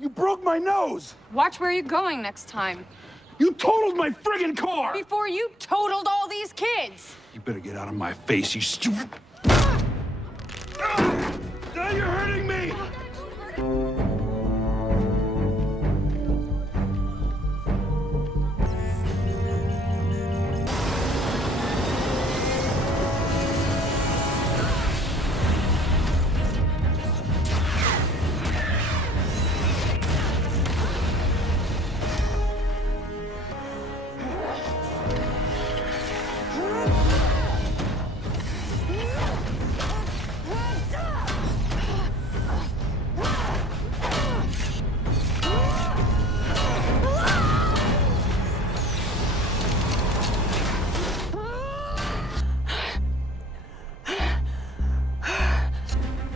You broke my nose! Watch where you're going next time. You totaled my friggin' car! Before you totaled all these kids! You better get out of my face, you stupid... Now you're hurting me!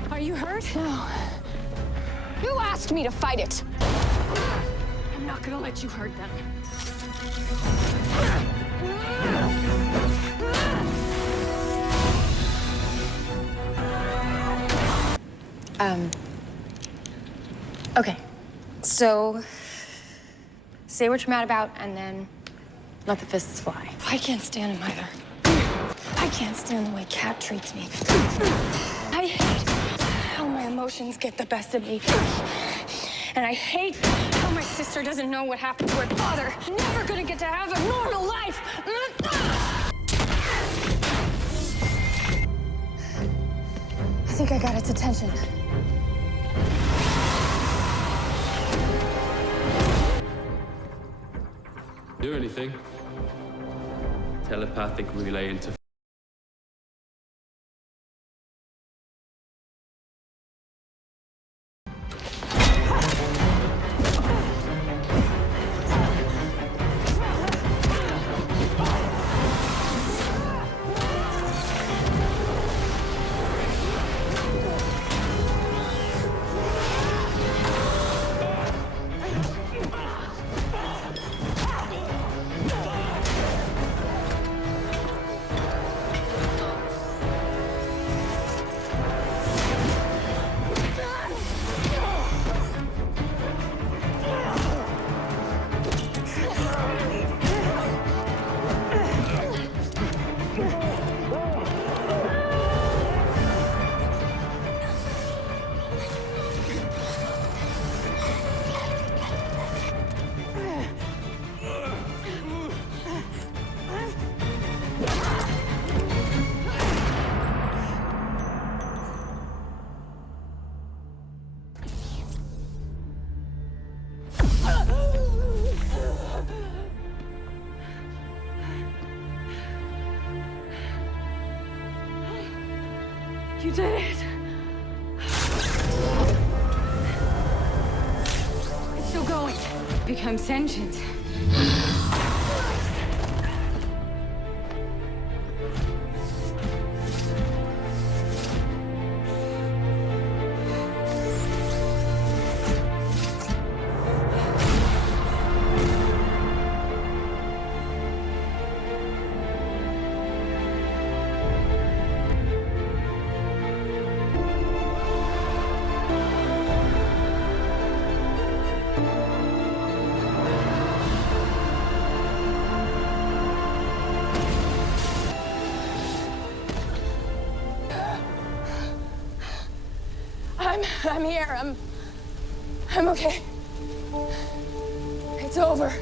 Are you hurt? No. You asked me to fight it. I'm not gonna let you hurt them. Okay. So, say what you're mad about, and then let the fists fly. I can't stand him either. I can't stand the way Kat treats me. I hate how my emotions get the best of me. And I hate how my sister doesn't know what happened to her father. Never gonna get to have a normal life. I think I got its attention. Do anything. Telepathic relay into You did it! It's still going. Become sentient. I'm here. I'm okay. It's over.